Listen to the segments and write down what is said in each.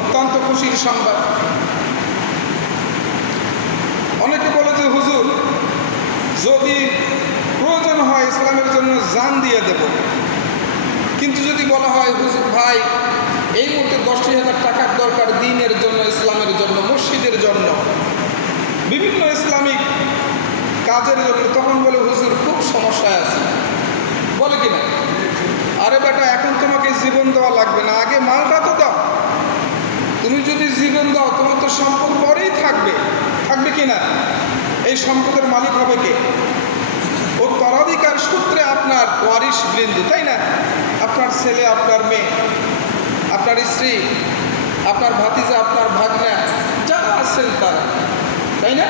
অত্যন্ত খুশির সংবাদ। অনেকে বলে যে হুজুর, যদি প্রয়োজন হয় ইসলামের জন্য জান দিয়ে দেব, কিন্তু যদি বলা হয় হুজুর ভাই এই মুহূর্তে 10,000 টাকার দরকার দ্বীনের জন্য, ইসলামের জন্য, মসজিদের জন্য, বিভিন্ন ইসলামিক কাজের জন্য, তখন বলে হুজুর খুব সমস্যায় আছে। বলে কিনা, আরে বেটা এখন তোমাকে জীবন দেওয়া লাগবে না, আগে মালটা তো দাও। তুমি যদি জীবন দাও তোমার তো সম্পদ পরেই থাকবে, থাকবে কিনা? এই সম্পদের মালিক হবে কে? উত্তরাধিকার সূত্রে আপনার ওয়ারিশ বৃন্দ, তাই না? আপনার ছেলে, আপনার মেয়ে, আপনার স্ত্রী, আপনার ভাতিজা, আপনার ভাগনা, যারা আছেন তারা, তাই না?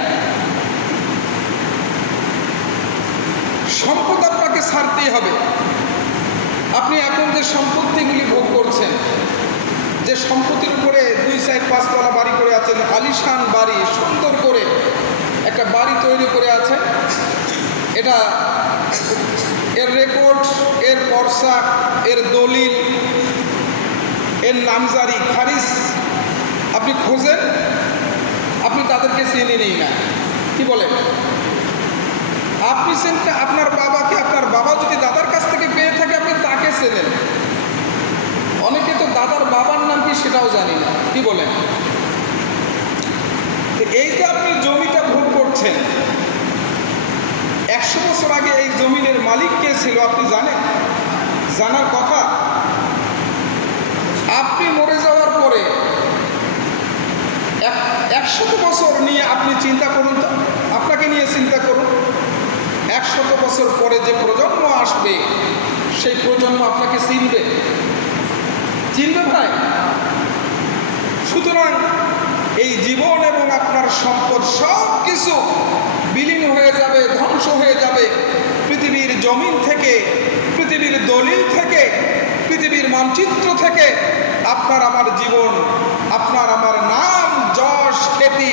সম্পদ আপনাকে ছাড়তেই হবে। আপনি এখন যে সম্পত্তিগুলি ভোগ করছেন, যে সম্পত্তির উপরে 2-4-5 তলা বাড়ি করে আছেন, আলিশান বাড়ি, সুন্দর করে একটা বাড়ি তৈরি করে আছেন, এটা এর রেকর্ড, এর পর্চা, এর দলিল, এর নামজারি, খারিজ আপনি খোঁজেন, আপনি তাদেরকে চিনে নেই না। কি বলেন? আপনি চেনতে আপনার বাবাকে, আপনার বাবা যদি দাদার কাছ থেকে পেয়ে থাকে আপনি তাকে চেনেন। অনেকে তো দাদার বাবার নাম কি সেটাও জানি না। কি বলেন? এই যে আপনি জমিটা ভোগ করছেন, 100 বছর আগে এই জমিনের মালিক কে ছিল আপনি জানেন? জানার কথা। আপনি মরে যাওয়ার পরে 100 বছর নিয়ে আপনি চিন্তা করুন তো, আপনাকে নিয়ে চিন্তা করুন। 100 বছর পরে যে প্রজন্ম আসবে সেই প্রজন্ম আপনাকে চিনবে? চিনবে ভাই? সুতরাং এই জীবন এবং আপনার সম্পদ সব কিছু বিলীন হয়ে যাবে, ধ্বংস হয়ে যাবে। পৃথিবীর জমিন থেকে, পৃথিবীর দলিল থেকে, পৃথিবীর মানচিত্র থেকে আপনার আমার জীবন, আপনার আমার নাম, যশ, খ্যাতি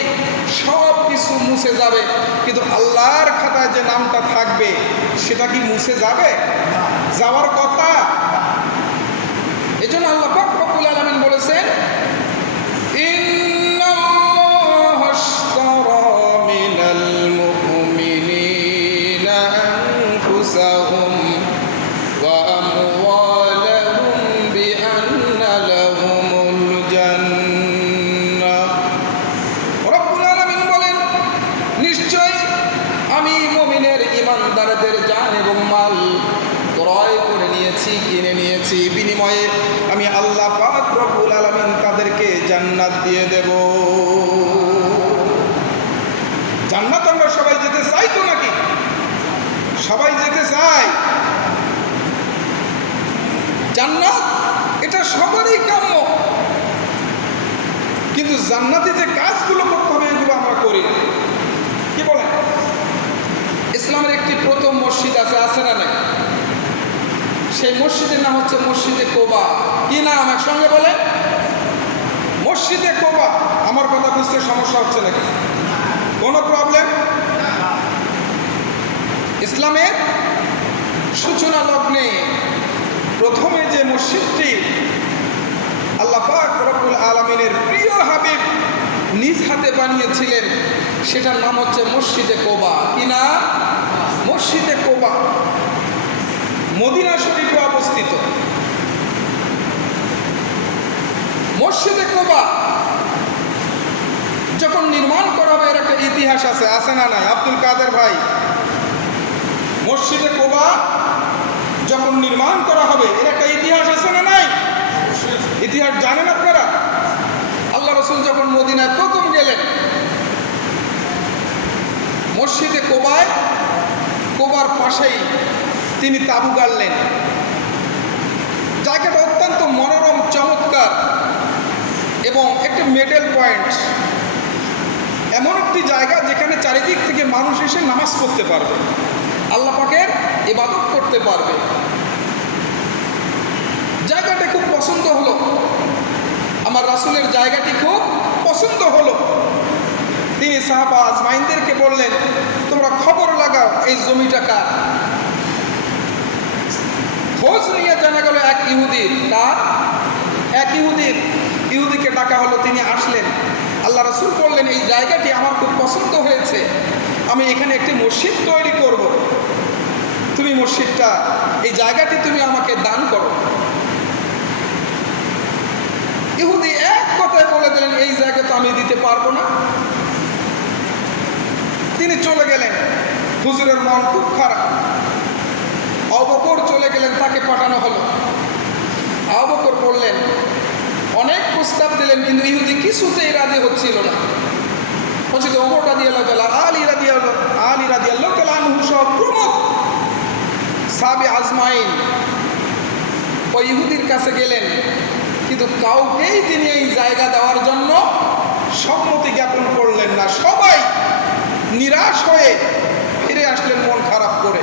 সব কিছু মুছে যাবে। কিন্তু আল্লাহর খাতায় যে নামটা থাকবে সেটা কি মুছে যাবে? যাওয়ার কথা। এজন্য আল্লাহ পাক রব্বুল আলামিন বলেছেন, ইন্নাল্লাহা আশতারা মিনাল মুমিনিনা আনফুসাহুম ওয়া আমওয়ালাহুম বিআন্না লাহুমুল জান্নাহ। রব্বুল আলামিন বলেন, নিশ্চয় আমি মুমিনের ঈমানদারদের জান এবং মাল ক্রয় করে নিয়েছি, কিনে নিয়েছি, বিনিময়ে আমি আল্লাহ পাক রব্বুল আলামিন তাদেরকে জান্নাত দিয়ে দেব। জান্নাত আমরা সবাই যেতে চাই তো নাকি? সবাই যেতে চাই। জান্নাত এটা সবারই কাম্য, কিন্তু জান্নাতে যে কাজগুলো করতে হবে এগুলো আমরা করি না। কি বলেন? ইসলামের একটি প্রথম মসজিদ আছে না নাই? সেই মসজিদের নাম হচ্ছে মসজিদে কোবা। কি নাম? একসঙ্গে বলে, মসজিদে কোবা। আমার কথা বুঝতে সমস্যা হচ্ছে নাকি? কোনো প্রবলেম? ইসলামের সূচনা লগ্নে প্রথমে যে মসজিদটি আল্লাহ পাক রব্বুল আলামিনের প্রিয় হাবিব নিজ হাতে বানিয়েছিলেন সেটার নাম হচ্ছে মসজিদে কোবা। কি নাম? মসজিদে কোবা। মদিনা শরীফে অবস্থিত মসজিদে কোবা যখন নির্মাণ করা হবে এর একটা ইতিহাস আছে না নাই? আব্দুল কাদের ভাই, মসজিদে কোবা যখন নির্মাণ করা হবে এর একটা ইতিহাস আছে না নাই? ইতিহাস জানেন আপনারা? আল্লাহ রাসূল যখন মদিনায় প্রথম গেলেন, মসজিদে কোবায়, কোবার পাশেই তিনি তাঁবু গাড়লেন। জায়গাটা অত্যন্ত মনোরম, চমৎকার এবং একটি মিডল পয়েন্ট, এমন একটি জায়গা যেখানে চারিদিক থেকে মানুষ এসে নামাজ পড়তে পারবে, আল্লাহ পাকের ইবাদত করতে পারবে। জায়গাটা খুব পছন্দ হলো, আমার রাসূলের জায়গাটি খুব পছন্দ হলো। তিনি সাহাবা আজমাইনদেরকে বললেন, তোমরা খবর লাগাও এই জমিটা কার। খোঁজ নিয়ে জানা গেল এক ইহুদির। কার? এক ইহুদির। ইহুদিকে ডাকা হলো, তিনি আসলেন। আল্লাহ রাসূল বললেন, এই জায়গাটি আমার খুব পছন্দ হয়েছে, আমি এখানে একটি মসজিদ তৈরি করব, তুমি মসজিদটা, এই জায়গাটি তুমি আমাকে দান করো। ইহুদি এক কথায় বলে দিলেন, এই জায়গা তো আমি দিতে পারবো না। তিনি চলে গেলেন। হুজুরের মন খুব খারাপ। আবু বকর চলে গেলেন, তাকে পাঠানো হলো। আবু বকর বললেন, অনেক প্রস্তাব দিলেন, কিন্তু ইহুদি কিছুতেই রাজি হচ্ছিল না। হচ্ছে তো ওমর রাদিয়াল্লাহু তাআলা, আলী রাদিয়াল্লাহু তাআলা আনহু সহ প্রমুখ সাহাবী আজমাইন ওই ইহুদির কাছে গেলেন, কিন্তু কাউকেই তিনি এই জায়গা দেওয়ার জন্য সম্মতি জ্ঞাপন করলেন না। সবাই নিরাশ হয়ে ফিরে আসলেন মন খারাপ করে।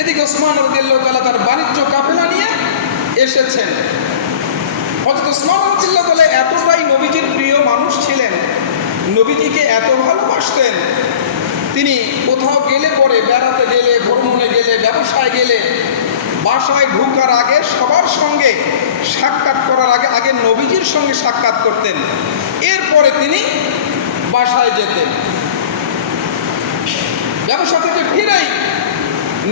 এদিকে ওসমান রাদিয়াল্লাহু তাআলা তার বাণিজ্য কাফেলা নিয়ে এসেছেন। হযরত ওসমান রাদিয়াল্লাহু তাআলা এতটাই নবীজির প্রিয় মানুষ ছিলেন, নবীজিকে এত ভালোবাসতেন, তিনি কোথাও গেলে পরে, বেড়াতে গেলে, ভ্রমণে গেলে, ব্যবসায় গেলে, বাসায় ঢোকার আগে সবার সঙ্গে সাক্ষাৎ করার আগে নবীজির সঙ্গে সাক্ষাৎ করতেন, এরপরে তিনি বাসায় যেতেন। ব্যবসা থেকে ফিরেই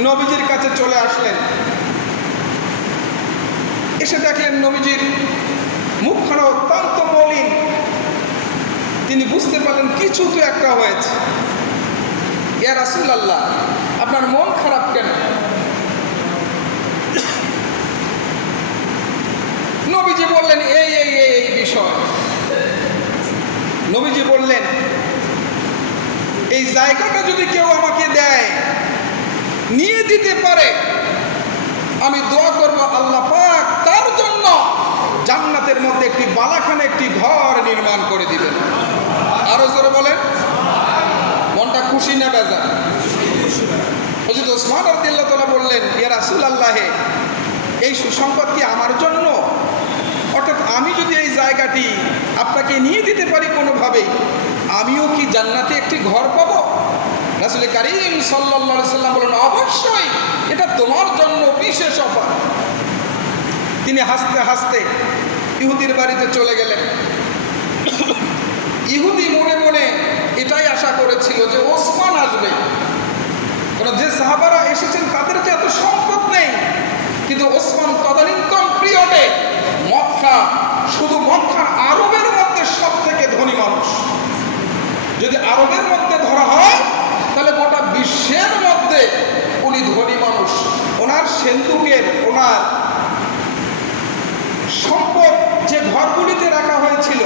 নবীজির কাছে চলে আসলেন। এসে দেখলেন নবীজির মুখখানা অত্যন্ত মলিন। তিনি বুঝতে পারলেন কিছু তো একটা হয়েছে। ইয়া রাসূলুল্লাহ, আপনার মন খারাপ কেন? নবীজি বললেন, এই বিষয়। নবীজি বললেন, এই জায়গাটা যদি কেউ আমাকে দেয়, নিয়ে দিতে পারে, আমি দোয়া করব আল্লাহ পাক তার জন্য জান্নাতের মধ্যে একটি বালাখানে একটি ঘর নির্মাণ করে দিবেন। আরো জোরে বলেন, মনটা খুশি না বেজার? হযরত ওসমান রাদিয়াল্লাহু তাআলা বললেন, ইয়া রাসূলুল্লাহ, এই সুসংবাদ কি আমার জন্য? অর্থাৎ আমি যদি এই জায়গাটি আপনাকে নিয়ে দিতে পারি কোনোভাবেই, আমিও কি জান্নাতে একটি ঘর পাবো? রাসূল কারীম সাল্লাল্লাহু আলাইহি সাল্লাম বলেন, অবশ্যই, এটা তোমার জন্য বিশেষ অফার। তিনি হাসতে হাসতে ইহুদির বাড়িতে চলে গেলেন। ইহুদি মনে মনে এটাই আশা করেছিল যে ওসমান আসবে, কারণ যে সাহাবারা এসেছেন তাদের তো এত সম্পদ নেই, কিন্তু ওসমান তদানীন্তন পিরিয়ডে মক্কা, শুধু মক্কার আরবের মধ্যে সব থেকে ধনী মানুষ। যদি আরবের মধ্যে ধরা হয় তাহলে গোটা বিশ্বের মধ্যে উনি ধনী মানুষ। ওনার সেন্দুকের, ওনার সম্পদ যে ঘরগুলিতে রাখা হয়েছিল,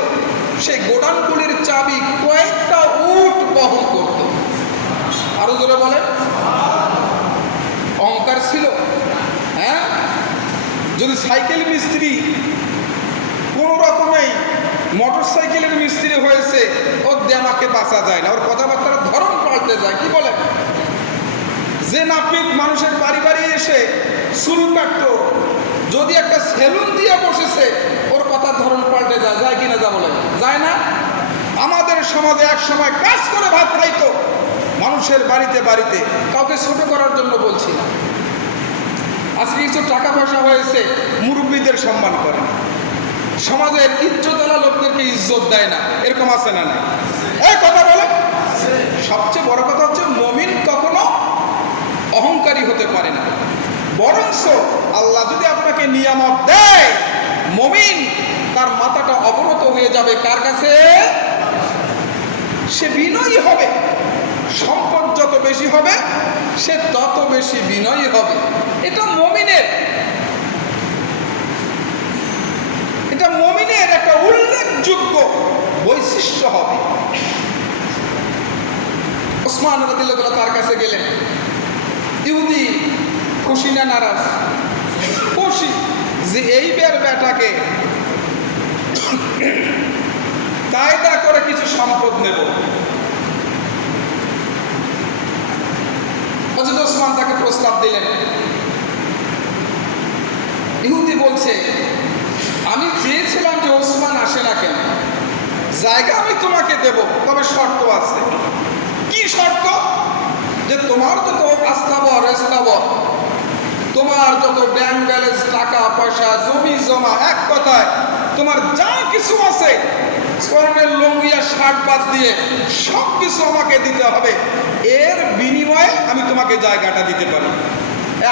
সেই গোডাউনগুলির চাবি কয়েকটা উট বহন করত। আরো জোরে বলেন, অহংকার ছিল। হ্যাঁ, যদি সাইকেল মিস্ত্রি কোনো রকমেই মোটর সাইকেলের মিস্ত্রি হয়েছে, ওর দেমাকে বাঁচা যায় না, ওর কথাবার্তার ধরন পাল্টে যায়। কি বলে, যে নাপিত মানুষের বাড়ি বাড়ি এসে চুল কাটতো, যদি একটা সেলুন দিয়ে বসেছে, ওর কথার ধরন পাল্টে যায়। যায় কিনা? যা বলে যায় না? আমাদের সমাজে এক সময় কাজ করে ভাত খাইতো মানুষের বাড়িতে বাড়িতে, কাউকে ছোট করার জন্য বলছি না। আজকে কিছু টাকা পয়সা হয়েছে, মুরব্বীদের সম্মান করে না, সমাজের ইজ্জতওয়ালা লোকদেরকে ইজ্জত দেয় না, এরকম আছে না? না, এই কথা বলে। সবচেয়ে বড় কথা হচ্ছে, মুমিন কখনো অহংকারী হতে পারে না, বরঞ্চ আল্লাহ যদি আপনাকে নিয়ামত দেয়, মুমিন তার মাথাটা অবনত হয়ে যাবে কার কাছে? সে বিনয়ী হবে। সম্পদ যত বেশি হবে, সে তত বেশি বিনয়ী হবে। এটা মুমিনের, এটা মুমিনের একটা উল্লেখযোগ্য বৈশিষ্ট্য হবে। ওসমান রাদিয়াল্লাহু তাআলা তার কাছে গেলেন। ইহুদি খুশি না নারাজ? খুশি যে এই বেটাকে কায়দা করে কিছু সম্পদ নেব। হযরত ওসমান তাকে প্রস্তাব দিলেন। ইহুদি বলছে, আমি চেয়েছিলাম যে ওসমান আসে না কেন, জায়গা আমি তোমাকে দেব, তবে শর্ত আছে। কি শর্ত? যে তোমার তো আস্থাবর, তোমার যত ব্যাংক ব্যালেন্স, টাকা পয়সা, জমি জমা, এক কথায় তোমার যা কিছু আছে, স্বর্ণের লুঙ্গি আর শার্ট বাদ দিয়ে সব কিছু আমাকে দিতে হবে, এর বিনিময়ে আমি তোমাকে জায়গাটা দিতে পারি।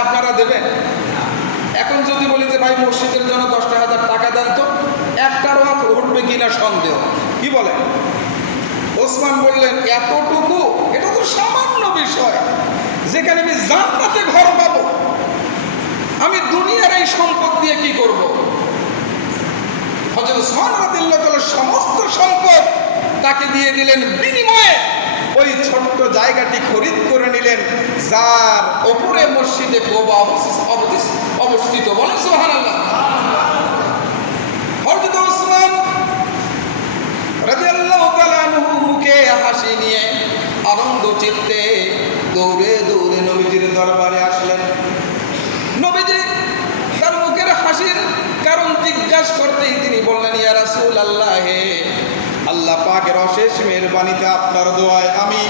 আপনারা দেবেন? এখন যদি বলি যে ভাই মসজিদের জন্য 10,000 টাকা দেন, তো একটারও হাত উঠবে কিনা সন্দেহ। কি বলে? ওসমান বললেন এতটুকু, এটা তো সামান্য বিষয়, যেখানে আমি জান্নাতে ঘর পাবো, আমি দুনিয়ার এই সম্পদ দিয়ে কি করব? হযরত ওসমান রাদিয়াল্লাহু তাআলা সমস্ত সম্পদ তাকে দিয়ে দিলেন, বিনিময়ে ওই ছোট্ট জায়গাটি খরিদ করে নিলেন, যার ওপরে মসজিদে কুবা অবস্থিত। বলেন সুবহানাল্লাহ। হযরত ওসমান রাদিয়াল্লাহু তাআলা আনহু মুখে হাসি নিয়ে আনন্দ চিত্তে দৌড়ে দৌড়ে নবীজির দরবারে আসলেন। নবীজি তার মুখের হাসির কারণ জিজ্ঞাসা করতেই তিনি বললেন, ইয়া রাসূলুল্লাহ, আল্লাহ পাকের অশেষ মেহেরবানিতে আপনার দোয়ায় আমি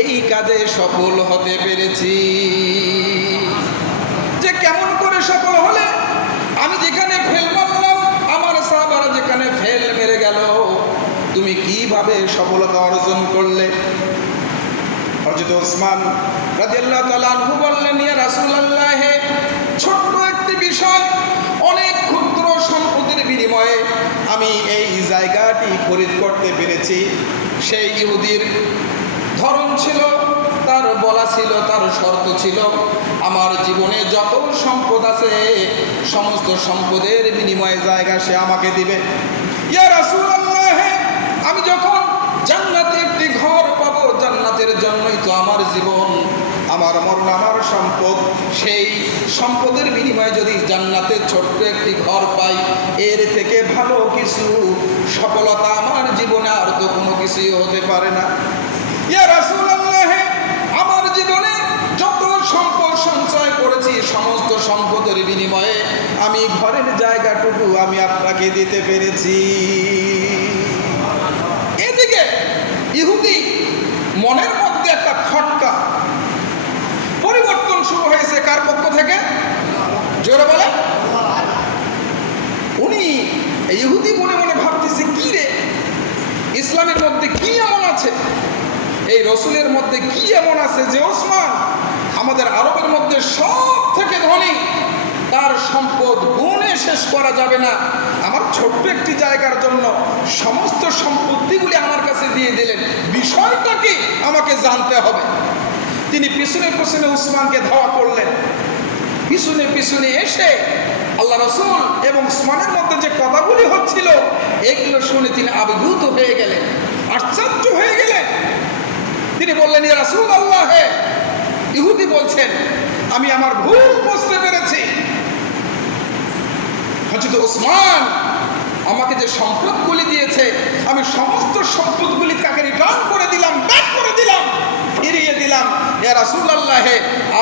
এই কাজে সফল হতে পেরেছি। যে কেমন করে সফল হলে? আমি যেখানে ফেল মারলাম, আমার সাহাবারা যেখানে ফেল মেরে গেল, তুমি কিভাবে সফলতা অর্জন করলে? হযরত ওসমান রাদিয়াল্লাহু তাআলা আনহু বললেন, ইয়া রাসূলুল্লাহ, ছোট্ট একটি বিষয়, অনেক ক্ষুদ্র সম্পদের বিনিময়ে আমি এই জায়গাটি খরিদ করতে পেরেছি। সেই ইহুদির ধরন ছিল, তার বলা ছিল, তার শর্ত ছিল, আমার জীবনে যত সম্পদ আছে সমস্ত সম্পদের বিনিময়ে জায়গা সে আমাকে দিবে। ইয়া রাসূলুল্লাহ, আমি যখন জান্নাতে একটি ঘর পাবো, জান্নাতের জন্যই তো আমার জীবন, আমার মরণ, আমার সম্পদ, সেই সম্পদের বিনিময়ে যদি জান্নাতে ছোট্ট একটি ঘর পাই, এর থেকে ভালো কিছু সফলতা আমার জীবনে আর তো কোনো কিছুই হতে পারে না। ইয়া রাসূলুল্লাহ, আমার জীবনে যত সম্পদ সঞ্চয় করেছি সমস্ত সম্পদের বিনিময়ে আমি ঘরের জায়গাটুকু আমি আপনাকে দিতে পেরেছি। এদিকে ইহুদি মনের মধ্যে একটা খটকা পরিবর্তন শুরু হয়েছে। কার পক্ষ থেকে? জোরে বলে। উনি ইহুদি মনে মনে ভাবতেছে, কি রে, ইসলামের মধ্যে কি এমন আছে, এই রসুলের মধ্যে কি এমন আছে যে ওসমান আমাদের আরবের মধ্যে সব থেকে ধনী, তার সম্পদ গুণে শেষ করা যাবে না, আমার ছোট্ট একটি জায়গার জন্য সমস্ত সম্পত্তিগুলি আমার কাছে দিয়ে দিলেন, বিষয়টা কি আমাকে জানতে হবে। তিনি পিছনে পিছনে উসমানকে ধাওয়া করলেন। পিছনে পিছনে এসে আল্লাহ রাসূল এবং উসমানের মধ্যে যে কথাগুলি হচ্ছিল, এগুলো শুনে তিনি আবির্ভূত হয়ে গেলেন, আশ্চর্য হয়ে গেলেন। তিনি বললেন, ইয়া রাসূলুল্লাহ, ইহুদি বলছেন আমি আমার ভুল বুঝতে পেরেছি। হযরত ওসমান আমাকে যে সম্পদগুলি দিয়েছে, আমি সমস্ত সম্পদগুলি তাকে রিটার্ন করে দিলাম, ব্যাক করে দিলাম, ফিরিয়ে দিলাম। ইয়া রাসূলুল্লাহ,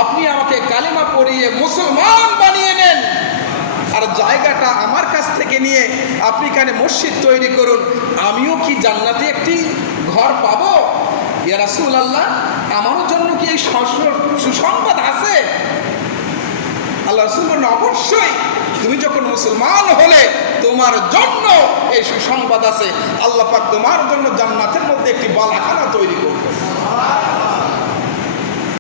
আপনি আমাকে কালিমা পড়িয়ে মুসলমান বানিয়ে নেন, আর জায়গাটা আমার কাছ থেকে নিয়ে আপনি এখানে মসজিদ তৈরি করুন, আমিও কি জান্নাতে একটি ঘর পাবো? ইয়া রাসূলুল্লাহ, আমারও জন্য কি এই সুসংবাদ আছে? আল্লাহ রাসূল বলেন, অবশ্যই, তুমি যখন মুসলমান হলে তোমার জন্য এই সুসংবাদ আছে, আল্লাহ পাক তোমার জন্য জান্নাতের মধ্যে একটি বালাখানা তৈরি করবে।